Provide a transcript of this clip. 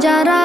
jarak